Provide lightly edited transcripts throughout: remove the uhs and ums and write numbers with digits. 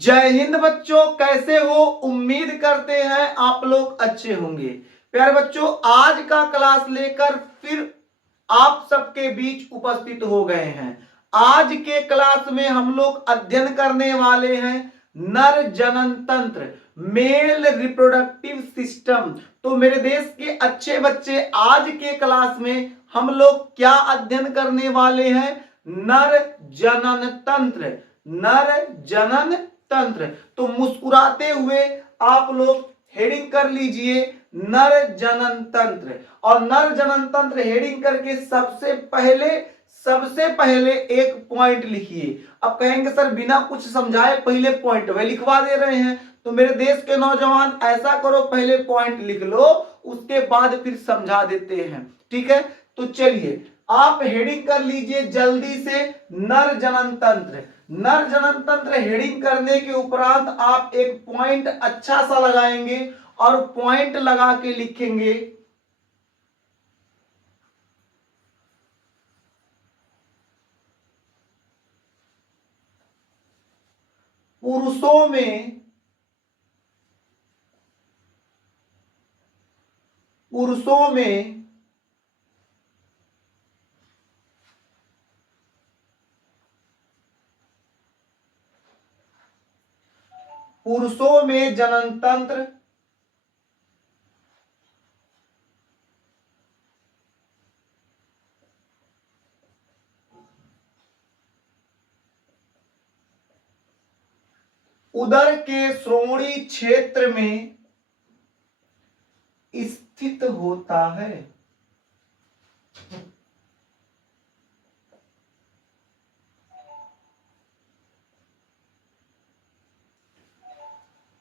जय हिंद बच्चों, कैसे हो? उम्मीद करते हैं आप लोग अच्छे होंगे। प्यारे बच्चों, आज का क्लास लेकर फिर आप सबके बीच उपस्थित हो गए हैं। आज के क्लास में हम लोग अध्ययन करने वाले हैं नर जनन तंत्र, मेल रिप्रोडक्टिव सिस्टम। तो मेरे देश के अच्छे बच्चे, आज के क्लास में हम लोग क्या अध्ययन करने वाले हैं? नर जनन तंत्र। नर जनन तंत्र। तो मुस्कुराते हुए आप लोग हेडिंग कर लीजिए नर जनन तंत्र। और नर जनन तंत्र हेडिंग करके सबसे पहले एक पॉइंट लिखिए। अब कहेंगे सर बिना कुछ समझाए पहले पॉइंट वे लिखवा दे रहे हैं। तो मेरे देश के नौजवान ऐसा करो, पहले पॉइंट लिख लो, उसके बाद फिर समझा देते हैं। ठीक है, तो चलिए आप हेडिंग कर लीजिए जल्दी से नर जनन तंत्र। नर जनन तंत्र हेडिंग करने के उपरांत आप एक पॉइंट अच्छा सा लगाएंगे और पॉइंट लगा के लिखेंगे पुरुषों में जनन तंत्र उदर के श्रोणि क्षेत्र में स्थित होता है।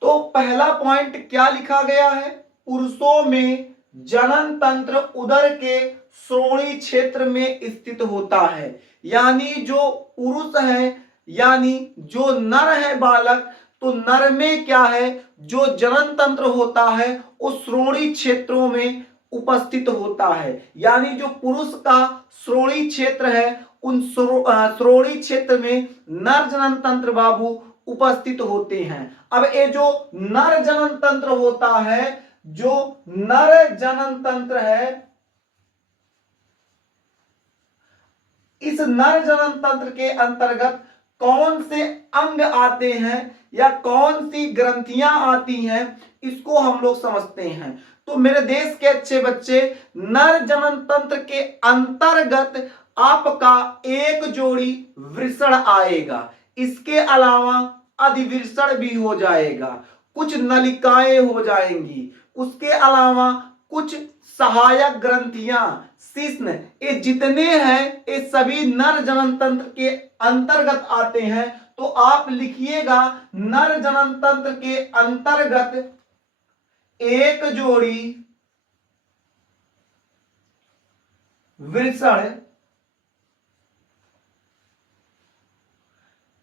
तो पहला पॉइंट क्या लिखा गया है? पुरुषों में जनन तंत्र उदर के श्रोणि क्षेत्र में स्थित होता है। यानी जो पुरुष है, यानी जो नर है बालक, तो नर में क्या है, जो जनन तंत्र होता है वो श्रोणि क्षेत्रों में उपस्थित होता है। यानी जो पुरुष का श्रोणि क्षेत्र है, उन श्रोणि क्षेत्र में नर जनन तंत्र बाबू उपस्थित होते हैं। अब ये जो नर जनन तंत्र होता है, जो नर जनन तंत्र है, इस नर जनन तंत्र के अंतर्गत कौन से अंग आते हैं या कौन सी ग्रंथियां आती हैं, इसको हम लोग समझते हैं। तो मेरे देश के अच्छे बच्चे, नर जनन तंत्र के अंतर्गत आपका एक जोड़ी वृषण आएगा। इसके अलावा अधिवृषण भी हो जाएगा, कुछ नलिकाएं हो जाएंगी, उसके अलावा कुछ सहायक ग्रंथियां, शिश्न, ये जितने हैं ये सभी नर जनन तंत्र के अंतर्गत आते हैं। तो आप लिखिएगा नर जनन तंत्र के अंतर्गत एक जोड़ी वृषण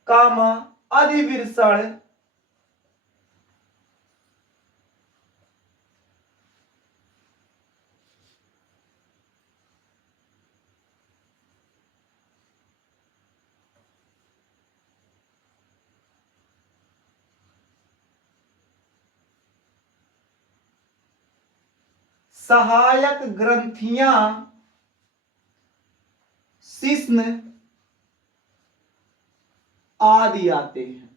कामा अधिवृषण सहायक ग्रंथियां शिश्न आदि आते हैं।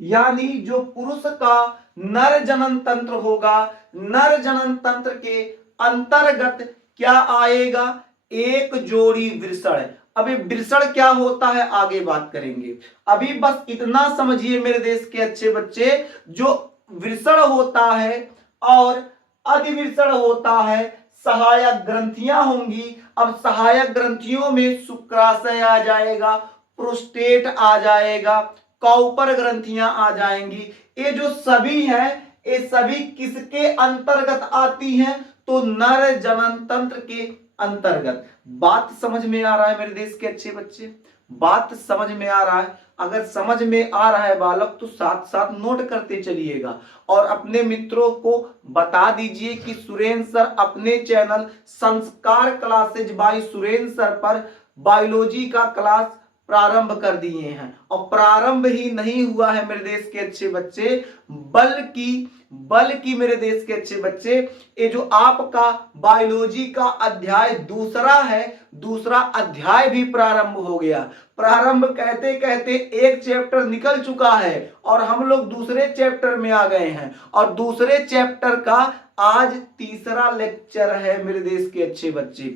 यानी जो पुरुष का नर जनन तंत्र होगा, नर जनन तंत्र के अंतर्गत क्या आएगा? एक जोड़ी वृषण। अभी वृषण क्या होता है आगे बात करेंगे, अभी बस इतना समझिए मेरे देश के अच्छे बच्चे, जो वृषण होता है और अधिवृषण होता है, सहायक ग्रंथियां होंगी। अब सहायक ग्रंथियों में शुक्राशय आ जाएगा, प्रोस्टेट आ जाएगा, कॉपर ग्रंथियां आ जाएंगी। ये जो सभी हैं, ये सभी किसके अंतर्गत आती हैं? तो नर जनन तंत्र के अंतर्गत। बात समझ में आ रहा है मेरे देश के अच्छे बच्चे? बात समझ में आ रहा है? अगर समझ में आ रहा है बालक तो साथ साथ नोट करते चलिएगा और अपने मित्रों को बता दीजिए कि सुरेंद्र सर अपने चैनल संस्कार क्लासेज बाय सुरेंद्र सर पर बायोलॉजी का क्लास प्रारंभ कर दिए हैं। और प्रारंभ ही नहीं हुआ है मेरे देश के अच्छे बच्चे, बल्कि मेरे देश के अच्छे बच्चे, ये जो आपका बायोलॉजी का अध्याय दूसरा है, दूसरा अध्याय भी प्रारंभ हो गया। प्रारंभ कहते कहते एक चैप्टर निकल चुका है और हम लोग दूसरे चैप्टर में आ गए हैं, और दूसरे चैप्टर का आज तीसरा लेक्चर है मेरे देश के अच्छे बच्चे।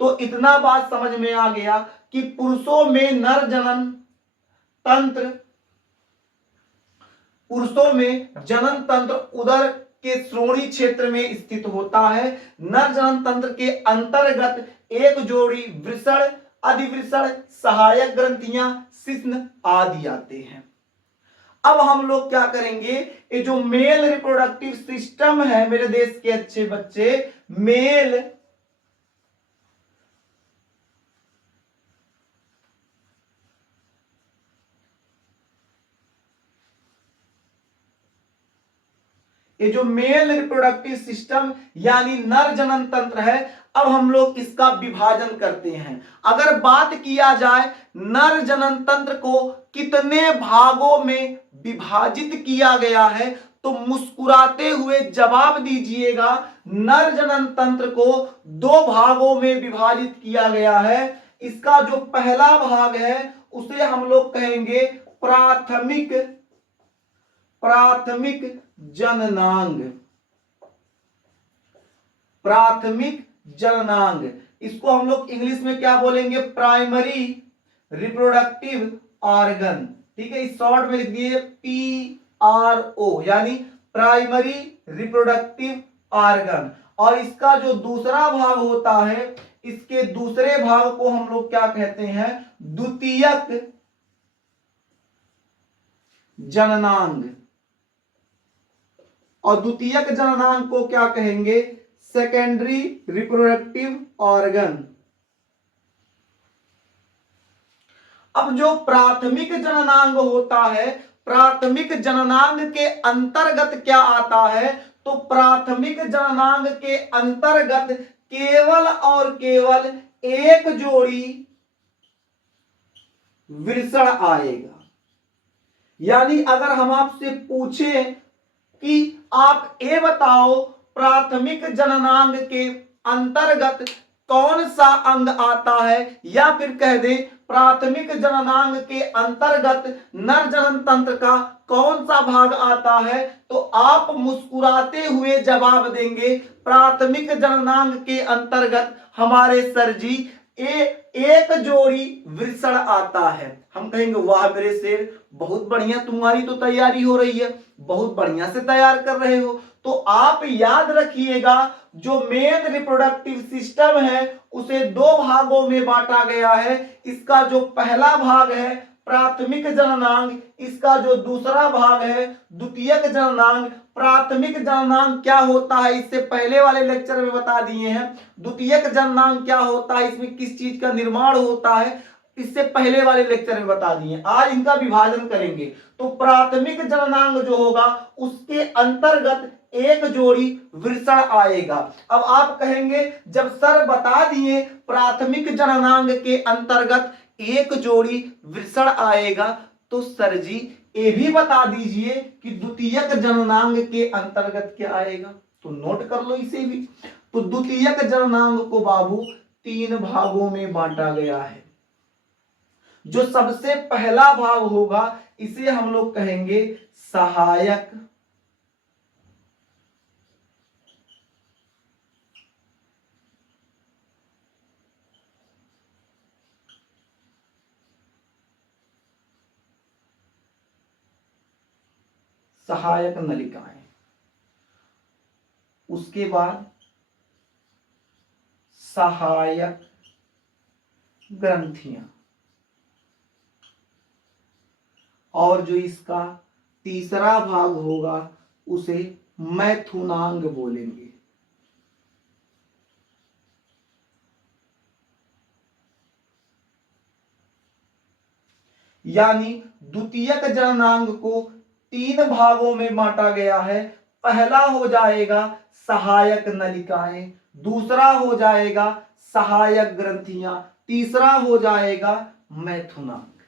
तो इतना बात समझ में आ गया कि पुरुषों में नर जनन तंत्र, पुरुषों में जनन तंत्र उदर के श्रोणि क्षेत्र में स्थित होता है। नर जनन तंत्र के अंतर्गत एक जोड़ी वृषण, अधिवृषण, सहायक ग्रंथियां, शिश्न आदि आते हैं। अब हम लोग क्या करेंगे, ये जो मेल रिप्रोडक्टिव सिस्टम है मेरे देश के अच्छे बच्चे, मेल ये जो मेल रिप्रोडक्टिव सिस्टम यानी नर जनन तंत्र है, अब हम लोग इसका विभाजन करते हैं। अगर बात किया जाए नर जनन तंत्र को कितने भागों में विभाजित किया गया है, तो मुस्कुराते हुए जवाब दीजिएगा। नर जनन तंत्र को दो भागों में विभाजित किया गया है। इसका जो पहला भाग है उसे हम लोग कहेंगे प्राथमिक जननांग, प्राथमिक जननांग। इसको हम लोग इंग्लिश में क्या बोलेंगे, प्राइमरी रिप्रोडक्टिव ऑर्गन। ठीक है, इस शॉर्ट में लिख दिए PRO, यानी प्राइमरी रिप्रोडक्टिव ऑर्गन। और इसका जो दूसरा भाग होता है, इसके दूसरे भाग को हम लोग क्या कहते हैं, द्वितीयक जननांग। और द्वितीयक जननांग को क्या कहेंगे, सेकेंडरी रिप्रोडक्टिव ऑर्गन। अब जो प्राथमिक जननांग होता है, प्राथमिक जननांग के अंतर्गत क्या आता है, तो प्राथमिक जननांग के अंतर्गत केवल और केवल एक जोड़ी वृषण आएगा। यानी अगर हम आपसे पूछें कि आप ये बताओ प्राथमिक जननांग के अंतर्गत कौन सा अंग आता है, या फिर कह दे प्राथमिक जननांग के अंतर्गत नर जनन तंत्र का कौन सा भाग आता है, तो आप मुस्कुराते हुए जवाब देंगे प्राथमिक जननांग के अंतर्गत हमारे सर जी एक जोड़ी वृषण आता है। हम कहेंगे वाह मेरे शेर, बहुत बढ़िया, तुम्हारी तो तैयारी हो रही है, बहुत बढ़िया से तैयार कर रहे हो। तो आप याद रखिएगा, जो मेल रिप्रोडक्टिव सिस्टम है उसे दो भागों में बांटा गया है। इसका जो पहला भाग है प्राथमिक जननांग, इसका जो दूसरा भाग है द्वितीयक जननांग। प्राथमिक जननांग क्या होता है, इससे पहले वाले लेक्चर में बता दिए हैं। द्वितीयक जननांग क्या होता है, इसमें किस चीज का निर्माण होता है, इससे पहले वाले लेक्चर में बता दिए। आज इनका विभाजन करेंगे। तो प्राथमिक जननांग जो होगा उसके अंतर्गत एक जोड़ी वृषण आएगा। अब आप कहेंगे जब सर बता दिए प्राथमिक जननांग के अंतर्गत एक जोड़ी वृषण आएगा, तो सर जी ये भी बता दीजिए कि द्वितीयक जननांग के अंतर्गत क्या आएगा। तो नोट कर लो इसे भी। तो द्वितीयक जननांग को बाबू तीन भागों में बांटा गया है। जो सबसे पहला भाग होगा इसे हम लोग कहेंगे सहायक सहायक नलिकाएं। उसके बाद सहायक ग्रंथियां, और जो इसका तीसरा भाग होगा उसे मैथुनांग बोलेंगे। यानी द्वितीयक जननांग को तीन भागों में बांटा गया है। पहला हो जाएगा सहायक नलिकाएं, दूसरा हो जाएगा सहायक ग्रंथियां, तीसरा हो जाएगा मैथुनांग।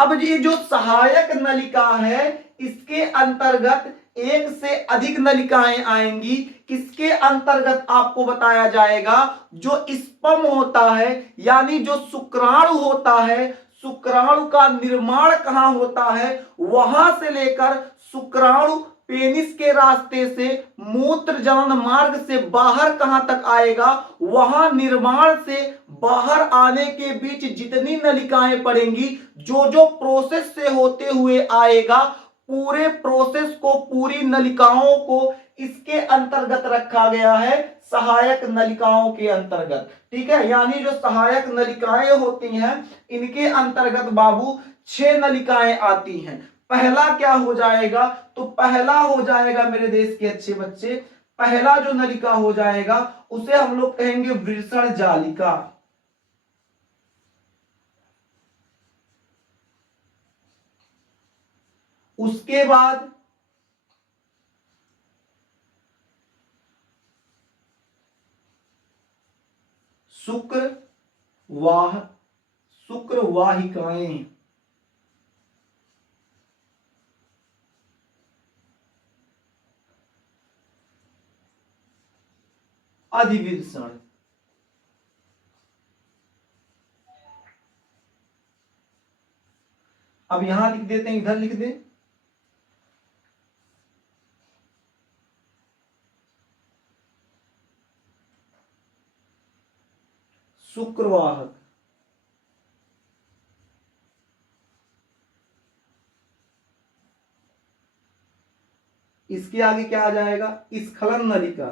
अब ये जो सहायक नलिका है इसके अंतर्गत एक से अधिक नलिकाएं आएंगी। किसके अंतर्गत आपको बताया जाएगा, जो स्पर्म होता है यानी जो शुक्राणु होता है, शुक्राणु का निर्माण कहां होता है, वहां से लेकर शुक्राणु पेनिस के रास्ते से मूत्र जनन मार्ग से बाहर कहां तक आएगा, वहां निर्माण से बाहर आने के बीच जितनी नलिकाएं पड़ेंगी, जो जो प्रोसेस से होते हुए आएगा, पूरे प्रोसेस को, पूरी नलिकाओं को इसके अंतर्गत रखा गया है, सहायक नलिकाओं के अंतर्गत। ठीक है, यानी जो सहायक नलिकाएं होती हैं इनके अंतर्गत बाबू 6 नलिकाएं आती हैं। पहला क्या हो जाएगा, तो पहला हो जाएगा मेरे देश के अच्छे बच्चे, पहला जो नलिका हो जाएगा उसे हम लोग कहेंगे वृषण जालिका। उसके बाद शुक्रवाहिकाएं, अधिविलषण। अब यहां लिख देते हैं, इधर लिख दे, शुक्रवाहक। इसके आगे क्या आ जाएगा, स्खलन नलिका।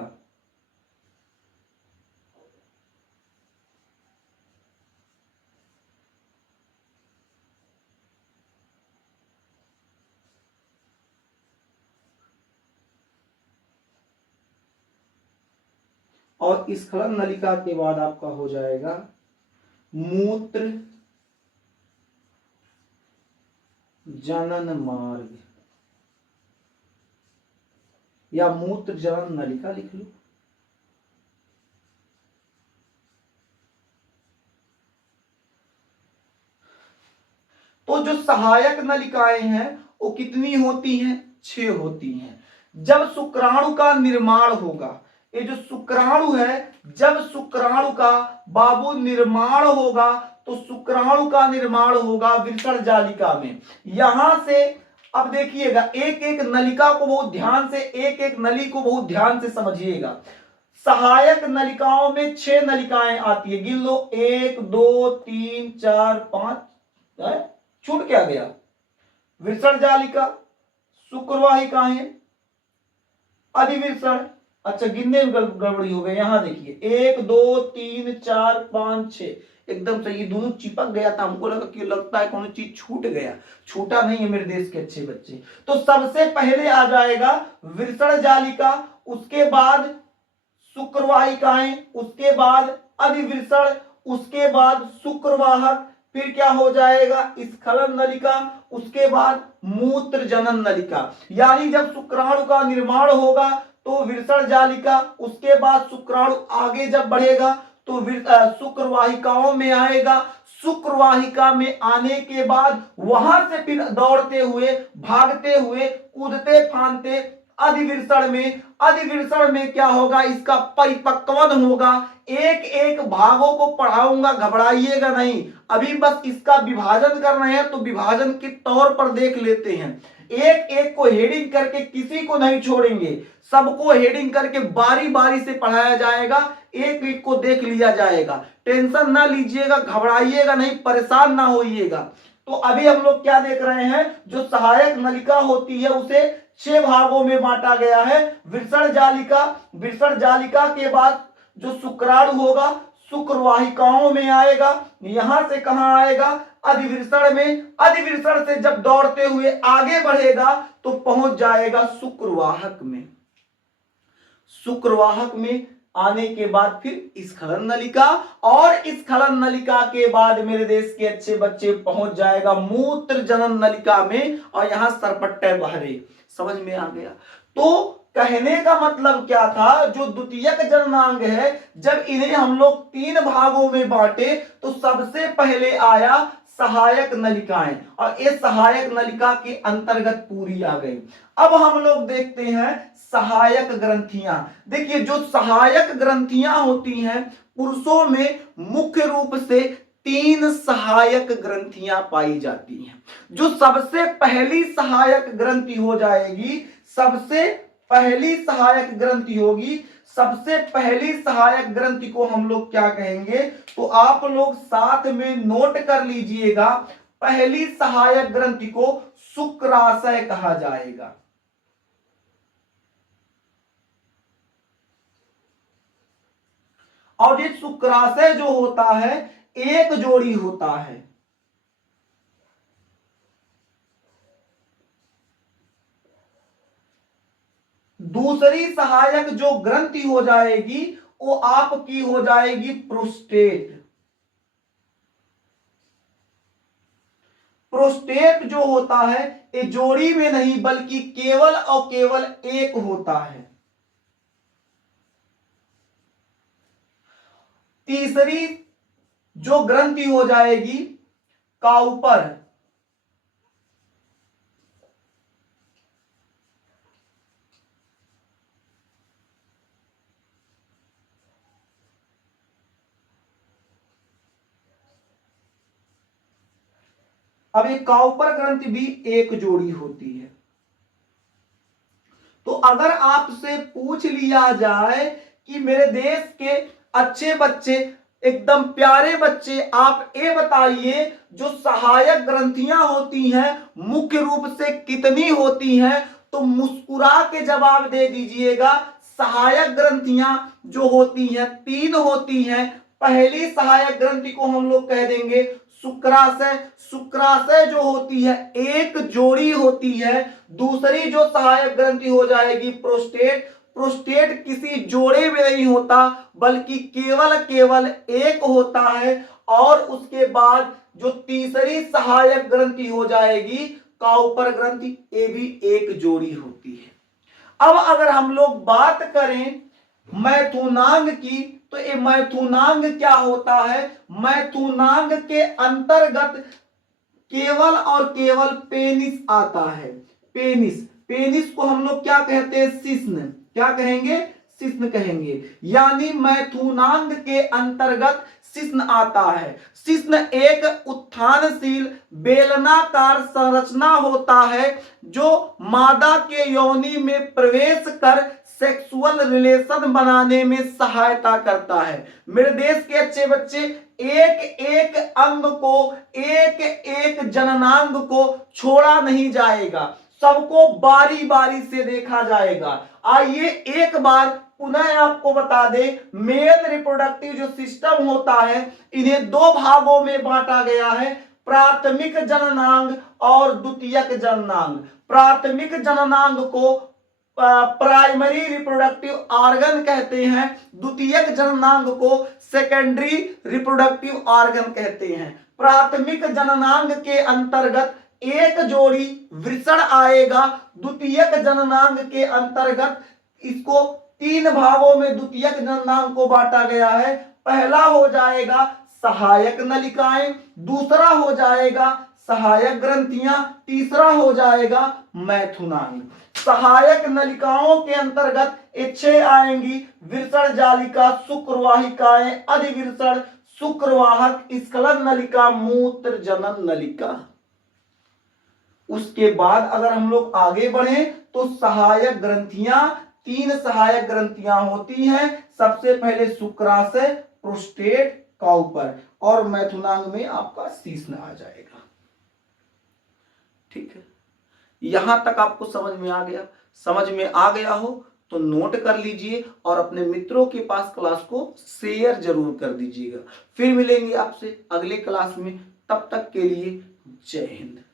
और स्खलन नलिका के बाद आपका हो जाएगा मूत्र जनन मार्ग या मूत्र जनन नलिका लिख लो। तो जो सहायक नलिकाएं हैं वो कितनी होती हैं, 6 होती हैं। जब शुक्राणु का निर्माण होगा, ये जो शुक्राणु है, जब शुक्राणु का बाबू निर्माण होगा तो शुक्राणु का निर्माण होगा वृषण जालिका में। यहां से अब देखिएगा, एक एक नलिका को बहुत ध्यान से, एक एक नली को बहुत ध्यान से समझिएगा। सहायक नलिकाओं में 6 नलिकाएं आती है, गिन लो, 1 2 3 4 5, छूट क्या गया, वृषण जालिका, शुक्रवाहिकाएं, अधिविलषण। अच्छा, गिनने में गड़बड़ी हो गई, यहां देखिए 1 2 3 4 5 6, एकदम सही, दोनों चिपक गया था, हमको लगा कि लगता है कौन चीज छूट गया, छूटा नहीं है मेरे देश के अच्छे बच्चे। तो सबसे पहले आ जाएगा वृषण जालिका, उसके बाद शुक्रवाहिकाएं, उसके बाद अधिविलषण, उसके बाद शुक्रवाहक, फिर क्या हो जाएगा स्खलन नलिका, उसके बाद मूत्र जनन नलिका। यानी जब शुक्राणु का निर्माण होगा तो वृषण जालिका, उसके बाद शुक्राणु आगे जब बढ़ेगा तो शुक्रवाहिकाओं में आएगा, शुक्रवाहिका में आने के बाद वहां से फिर दौड़ते हुए, भागते हुए, कूदते फांदते अधिविलषण में, अधिविलषण में क्या होगा, इसका परिपक्वन होगा। एक एक भागों को पढ़ाऊंगा, घबराइएगा नहीं, अभी बस इसका विभाजन कर रहे हैं तो विभाजन के तौर पर देख लेते हैं। एक एक को हेडिंग करके किसी को नहीं छोड़ेंगे, सबको हेडिंग करके बारी बारी से पढ़ाया जाएगा, एक एक को देख लिया जाएगा। टेंशन ना लीजिएगा, घबराइएगा नहीं, परेशान ना होइएगा। तो अभी हम लोग क्या देख रहे हैं, जो सहायक नलिका होती है उसे 6 भागों में बांटा गया है। वृषण जालिका, वृषण जालिका के बाद जो शुक्राणु होगा शुक्रवाहिकाओं में आएगा, यहां से कहां आएगा, अधिविलषण में, अधिविलषण से जब दौड़ते हुए आगे बढ़ेगा तो पहुंच जाएगा शुक्रवाहक में, शुक्रवाहक में आने के बाद फिर स्खलन नलिका, और स्खलन नलिका के बाद मेरे देश के अच्छे बच्चे पहुंच जाएगा मूत्र जनन नलिका में, और यहां सरपट्टे बहरे। समझ में आ गया। तो कहने का मतलब क्या था, जो द्वितीयक जननांग है, जब इन्हें हम लोग 3 भागों में बांटे तो सबसे पहले आया सहायक नलिकाएं, और ये सहायक नलिका के अंतर्गत पूरी आ गई। अब हम लोग देखते हैं सहायक ग्रंथियां। देखिए जो सहायक ग्रंथियां होती हैं, पुरुषों में मुख्य रूप से 3 सहायक ग्रंथियां पाई जाती हैं। जो सबसे पहली सहायक ग्रंथि हो जाएगी, सबसे पहली सहायक ग्रंथि होगी, सबसे पहली सहायक ग्रंथि को हम लोग क्या कहेंगे, तो आप लोग साथ में नोट कर लीजिएगा। पहली सहायक ग्रंथि को शुक्राशय कहा जाएगा। और ये शुक्राशय जो होता है एक जोड़ी होता है। दूसरी सहायक जो ग्रंथि हो जाएगी वो आपकी हो जाएगी प्रोस्टेट। प्रोस्टेट जो होता है ये जोड़ी में नहीं बल्कि केवल और केवल एक होता है। तीसरी जो ग्रंथि हो जाएगी काउपर। अब ये काउपर ग्रंथि भी एक जोड़ी होती है। तो अगर आपसे पूछ लिया जाए कि मेरे देश के अच्छे बच्चे, एकदम प्यारे बच्चे, आप ये बताइए जो सहायक ग्रंथियां होती हैं मुख्य रूप से कितनी होती हैं, तो मुस्कुरा के जवाब दे दीजिएगा। सहायक ग्रंथियां जो होती हैं 3 होती हैं। पहली सहायक ग्रंथि को हम लोग कह देंगे शुक्राशय। शुक्राशय जो होती है एक जोड़ी होती है। दूसरी जो सहायक ग्रंथि हो जाएगी प्रोस्टेट। प्रोस्टेट किसी जोड़े में नहीं होता बल्कि केवल केवल एक होता है। और उसके बाद जो तीसरी सहायक ग्रंथि हो जाएगी काउपर ग्रंथि, ये भी एक जोड़ी होती है। अब अगर हम लोग बात करें मैथुनांग की, तो ये मैथुनांग क्या होता है, मैथुनांग के अंतर्गत केवल और केवल पेनिस आता है। पेनिस, पेनिस को हम लोग क्या कहते हैं, शिश्न। क्या कहेंगे, शिश्न कहेंगे। यानी मैथुनांग के अंतर्गत शिश्न आता है। शिश्न एक उत्थानशील बेलनाकार संरचना होता है जो मादा के योनि में प्रवेश कर सेक्सुअल रिलेशन बनाने में सहायता करता है। मेरे देश के अच्छे बच्चे, एक एक अंग को, एक एक जननांग को छोड़ा नहीं जाएगा, सबको बारी बारी से देखा जाएगा। आइए एक बार पुनः आपको बता दें, मेल रिप्रोडक्टिव जो सिस्टम होता है इन्हें 2 भागों में बांटा गया है, प्राथमिक जननांग और द्वितीयक जननांग। प्राथमिक जननांग को प्राइमरी रिप्रोडक्टिव ऑर्गन कहते हैं, द्वितीयक जननांग को सेकेंडरी रिप्रोडक्टिव ऑर्गन कहते हैं। प्राथमिक जननांग के अंतर्गत एक जोड़ी वृषण आएगा। द्वितीयक जननांग के अंतर्गत इसको 3 भागों में द्वितीयक जननांग को बांटा गया है। पहला हो जाएगा सहायक नलिकाएं, दूसरा हो जाएगा सहायक ग्रंथियां, तीसरा हो जाएगा मैथुनांग। सहायक नलिकाओं के अंतर्गत 6 आएंगी, वृषण जालिका, शुक्रवाहिकाएं, अधिवृषण, शुक्रवाहक, स्खलन नलिका, मूत्र जनन नलिका। उसके बाद अगर हम लोग आगे बढ़े तो सहायक ग्रंथियां 3 सहायक ग्रंथियां होती हैं। सबसे पहले शुक्राशय, प्रोस्टेट, काउपर, और मैथुनांग में आपका शिश्न आ जाएगा। ठीक है, यहां तक आपको समझ में आ गया? समझ में आ गया हो तो नोट कर लीजिए और अपने मित्रों के पास क्लास को शेयर जरूर कर दीजिएगा। फिर मिलेंगे आपसे अगले क्लास में, तब तक के लिए जय हिंद।